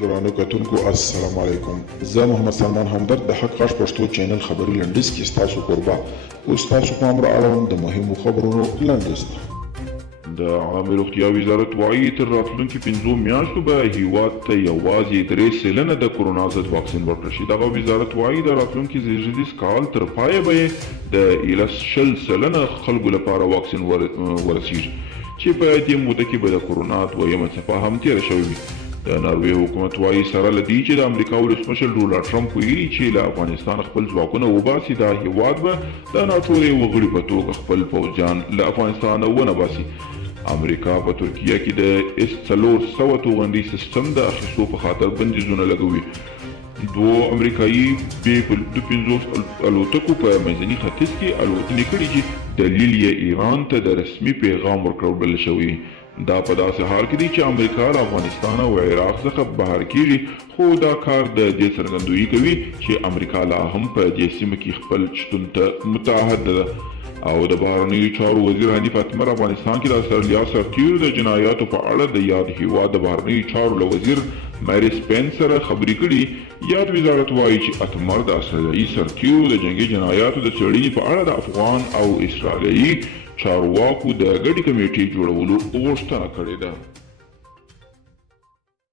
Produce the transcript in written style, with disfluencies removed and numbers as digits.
درانه کتونکو السلام علیکم. زه محمد سلمان همدرد د حق غږ پښتو چینل خبري لنډیز کې ستاسو کوربه اوس تاسو پام را اړوم د مهمو خبرونو لنډیز ته. د عامه روغتیا وزارت وایي تر راتلونکي 5 میاشتو به هیواد ته یوازې 3 سلنه د کرونا ضد واکسین ورکړل شي. دغه وزارت وایي د راتلونکي زیږدیز کال تر پایه به د 10 سلنه خلکو لپاره واکسین ورسیږي چې په دې موده کې به د کرونا دویمه څپه هم تېره شوې وي. د ناروې حکومت وایي سره له دې چې د امریکا ولسمشر ډونالډ ټرمپ ویلي چې له افغانستان خپل ځواکونه وباسي، دا هیواد به د ناټو د یوه غړي په توګه خپل پوځیان له افغانستانه ونه باسي. امریکا په ترکیه کې د S-400 توغندي سیستم د اخیستو په خاطر بندیزونه لګوي. 2 امریکایي B-50 الوتکو په منځني ختیځ کې الوتنې کړي چې دلیل یې ایران ته د رسمي پیغام ورکړل بلل شوی. دا په داسې حال کې دی چې امریکا له افغانستان او عراق څخه بهر کیږي، خو دا کار د دې څرګندوي کوي چې امریکا لا هم په دې سیمه کې خپل شتون ته متعهد ده. او د بهرنیو چارو وزیر حنیف اتمر افغانستان کې د استرالیا سرتیرو د جنایاتو په اړه د یاد هیواد د بهرنیو چارو له وزیر میری سپینس سره خبرې کړي. یاد وزارت وایي چې اتمر د استرالیایي سرتیرو د جنگي جنایاتو د څېړنې په اړه د افغان او اسرائیلي چارواکو د ګډې کمیټې جوړولو غوښتنه کړې ده.